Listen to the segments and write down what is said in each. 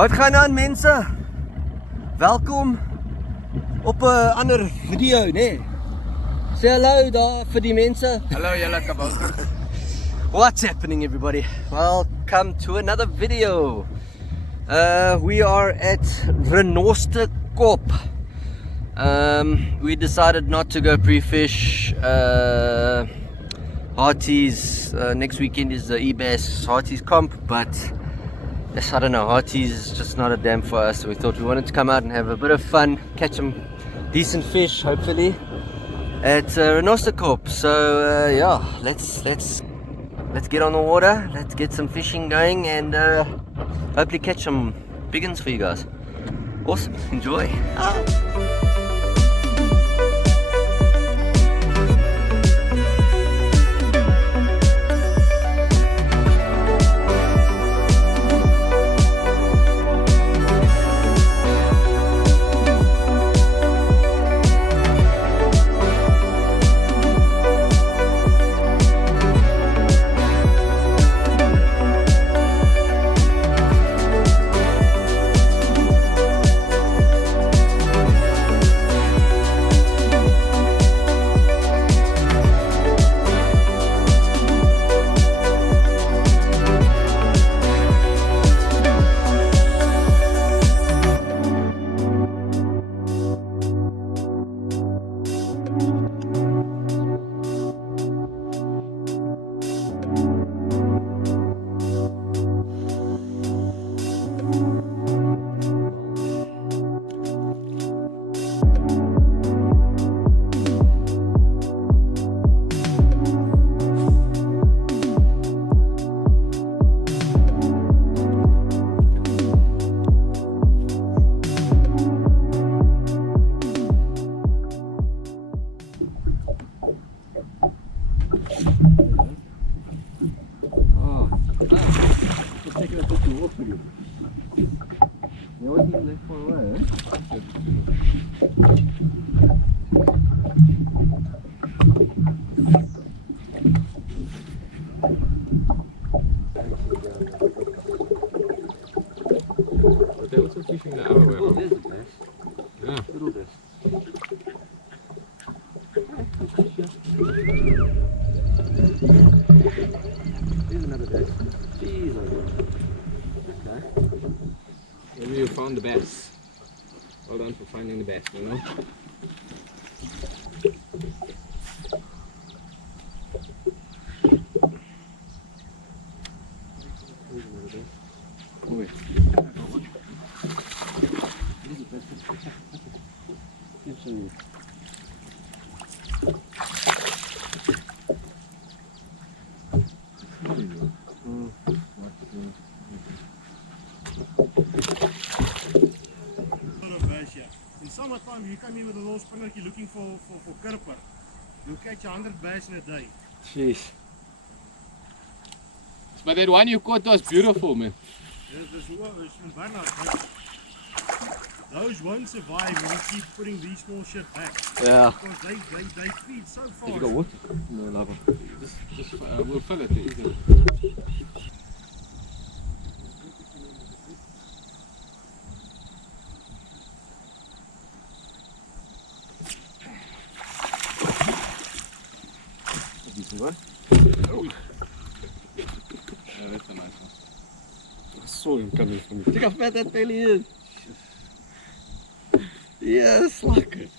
Wat gaan aan mense? Welkom op 'n ander video, nee. Sê hallo daar vir die mense. Hallo julle kabouters. What's happening everybody? Welcome to another video. We are at Rhenosterkop. We decided not to go pre-fish. Fatties, next weekend is the EBASS Fatties comp, but yes, I don't know, Fatties is just not a dam for us, so we thought we wanted to come out and have a bit of fun, catch some decent fish hopefully at Rhenosterkop. So yeah, let's get on the water, let's get some fishing going, and hopefully catch some big ones for you guys. Awesome, enjoy. They're also fishing the other way around. There's a bass. Yeah. Little bass. Here's another bass. Jeez, okay. Maybe you found the bass. Well done for finding the bass, you know? Oi. In summertime, you come in with a little spinner looking for karper. You'll catch 100 bass in a day. Jeez. But that one you caught was beautiful, man. Those won't survive when you keep putting these small shit back. Yeah. Because they feed so fast. Have you got water? No, lava. Just we'll fill it, isn't it? Decent one. Oh. Yeah, that's a nice one. I saw him coming from me. Look how fat that belly is. Yes, like it.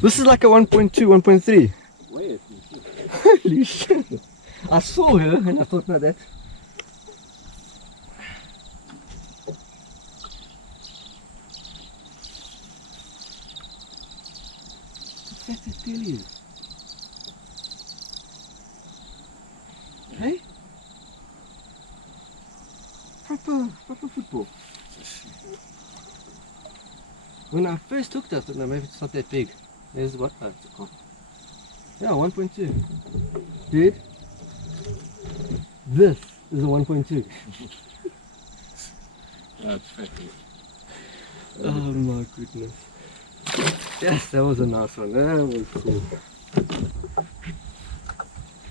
This is like a 1.2, 1.3. Wait, Holy shit. I saw her and I thought, no, that. How fat that belly is. Hey? Proper football. When I first looked at it, no, maybe it's not that big. There's what? Oh, it's a carp. Yeah, 1.2. Dude, this is a 1.2. That's fatty. Oh my goodness. Yes, that was a nice one. That was cool.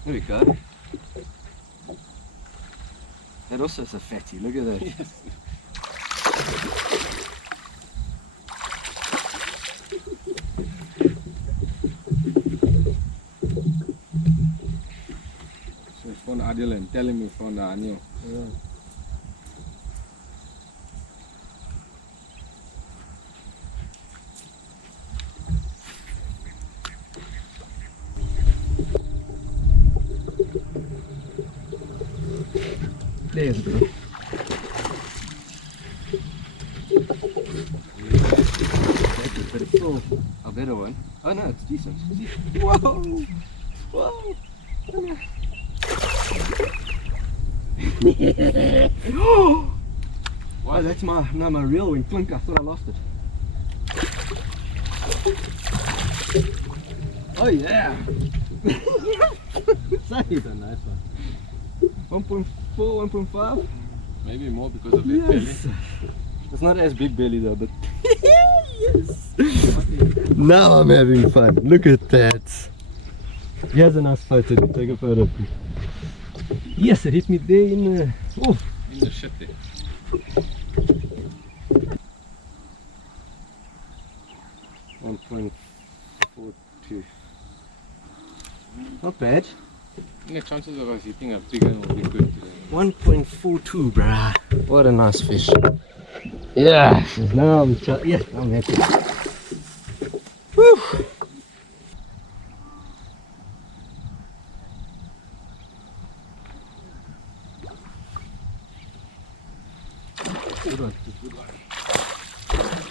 There we go. That also is a fatty. Look at that. Yes. phone Adil and tell him you found the anyo. Yeah. There's a bit. But it's still a better one. Oh no, it's decent. Whoa! Whoa! Wow, that's my reel went clunk. I thought I lost it. Oh yeah! Zaid, a nice one. 1.4, 1.5. Maybe more because of that belly. It's not as big belly though, but yes! Now I'm having fun. Look at that. Here's a nice photo. Take a photo. Yes, it hit me there in the... Oh! In the shit there. .42. Not bad. The chances of us hitting a bigger will be good today. 1.42, bruh. What a nice fish. Yeah. Now I'm happy. Woo. Good one. Good one.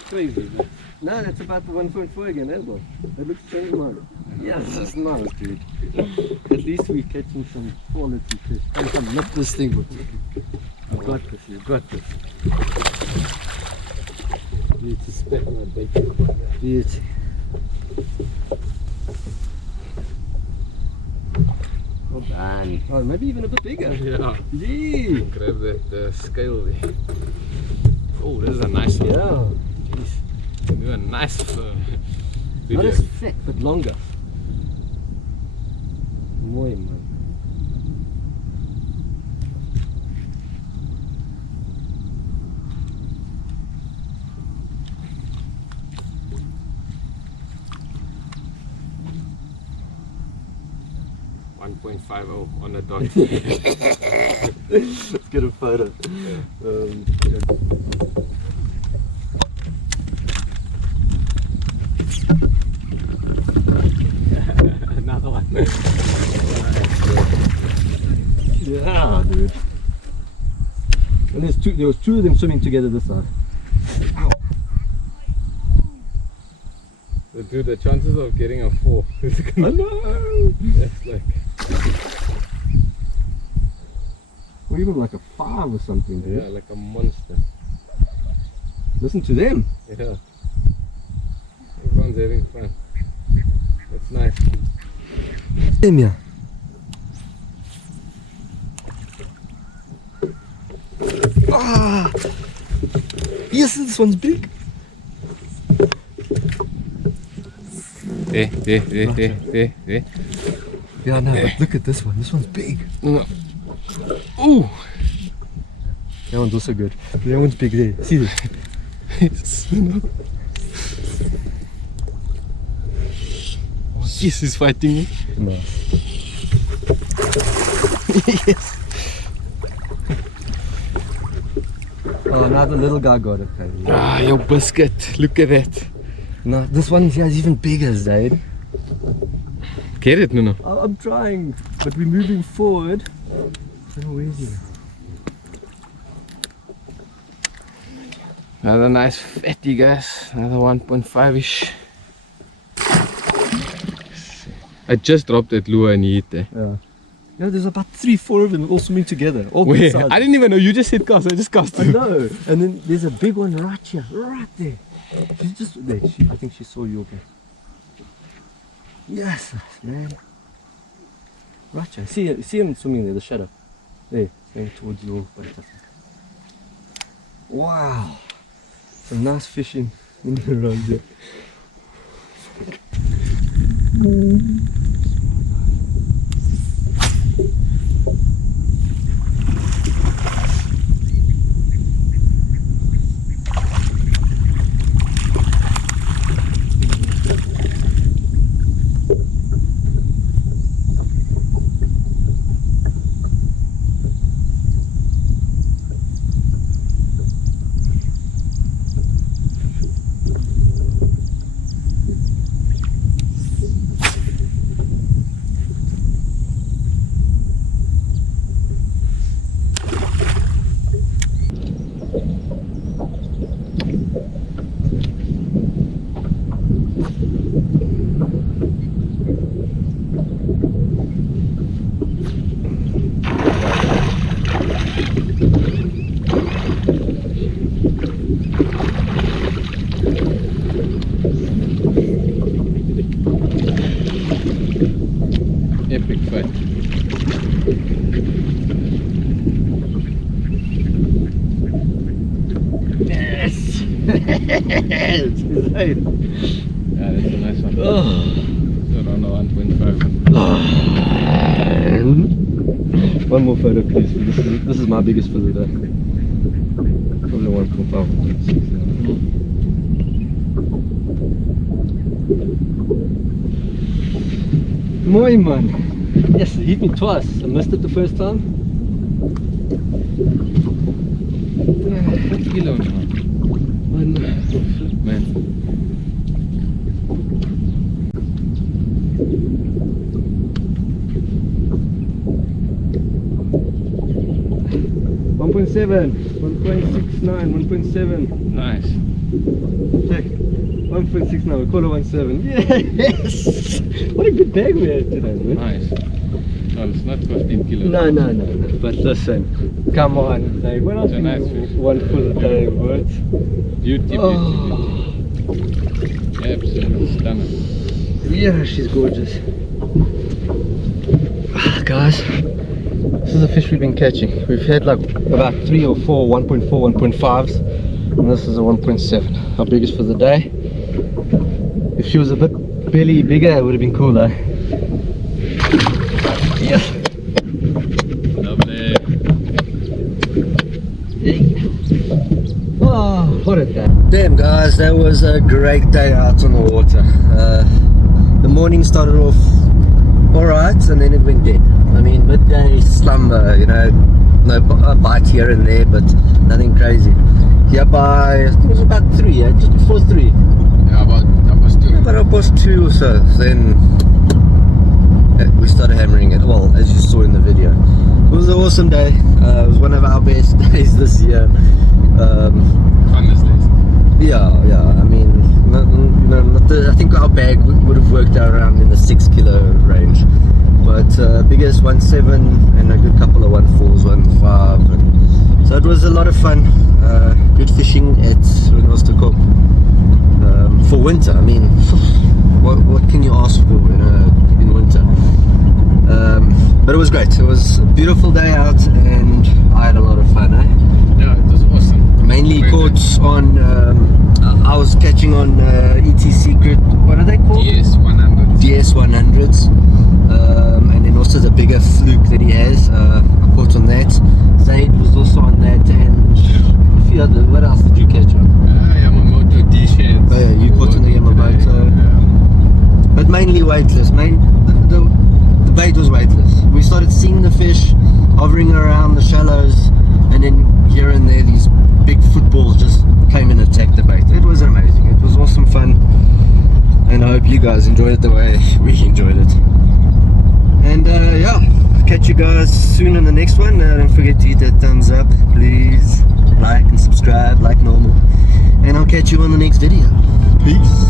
Crazy, man. No, that's about the 1.4 again, that one. That looks the same one. Yes, that's nice, dude. At least we're catching some quality fish. Come, lift this thing, boy. You got this, you got this. Beauty, spec my bacon. Beauty. Well done. Oh, maybe even a bit bigger. Yeah. Gee. Grab that scale there. Oh, this is a nice one. Yeah. Jeez. Do a nice Not video. as thick, but longer. Mooi, man. .50 on the dot. Let's get a photo. Another one. Yeah, dude. And there was two of them swimming together this side. Ow. So dude, the chances of getting a 4 is I know. that's like, Or even like a 5 or something, dude. yeah, like a monster. Listen to them. Yeah. Everyone's having fun. That's nice. Them, yeah. Ah! Yes, this one's big. There. Yeah, no, but look at this one. This one's big. No. Ooh! That one's also good. That one's big there. See this? Yes, he's fighting me. No. Yes. Oh, now the little guy got it. Okay. Ah, your biscuit. Look at that. No, this one here is even bigger, Zaid. Get it, Nuno? I'm trying, but we're moving forward. I don't know where is he. Another nice fatty, guys. Another 1.5-ish. I just dropped that lure and he hit there. Yeah. Yeah, there's about 3-4 of them all swimming together. All good Wait, size. I didn't even know you just hit cast. I just cast I you. know. And then there's a big one right here, right there. She's just there. I think she saw you. Okay. Yes, man. Right here. See him swimming there, the shadow. There, going towards your boat, I think. Wow. Some nice fishing in around there. foot. Yes! It's Zaid. Yeah, that's a nice one. Oh. Around 1.5. One more photo, please. This is my biggest for the day. Probably 1.5. Mooi man. Yes, it hit me twice. I missed it the first time. What kilo now? Man. $1.7, 1.69, 1.7. Nice. Check. 1.69, we call it 1.7. Yes! What a good bag we had today, man. Nice. Well, it's not 15 kilos. No. But listen, come on, Zaid. What else It's a nice fish. one for the day, what? Beauty. Absolutely stunning. Yeah, she's gorgeous. Guys, this is the fish we've been catching. We've had like about 3 or 4 1.4, 1.5s, and this is a 1.7. Our biggest for the day. If she was a bit belly bigger, it would have been cooler. Yes. Lovely. Oh, what a day. Damn guys, that was a great day out on the water. The morning started off alright and then it went dead. I mean, midday slumber, you know, no a bite here and there, but nothing crazy. Yeah, by, I think it was about 3, yeah, just before 3. Yeah, about 2. About 2 or so, then we started hammering it, well, as you saw in the video. It was an awesome day. It was one of our best days this year. Funnest days. Yeah, I mean, I think our bag would have worked out around in the 6 kilo range, but biggest 1.7 and a good couple of 1.4s, 1.5, and so it was a lot of fun. Good fishing at Rhenosterkop for winter. I mean, what can you ask for in winter? But it was great. It was a beautiful day out and I had a lot of fun. Yeah, it was awesome. Mainly caught on, I was catching on ET Secret, what are they called? DS100s, and then also the bigger fluke that he has, I caught on that. Zaid was also on that, and a few other, what else did you catch on? Yamamoto D-sheds. Oh yeah, you caught on the Yamamoto, but mainly weightless. The bait was weightless. We started seeing the fish hovering around the shallows, and then here and there these big footballs just came and attacked the bait. It was amazing. It was awesome fun, and I hope you guys enjoyed it the way we enjoyed it. And yeah, catch you guys soon in the next one. Don't forget to hit that thumbs up, please. Like and subscribe like normal, and I'll catch you on the next video. Peace.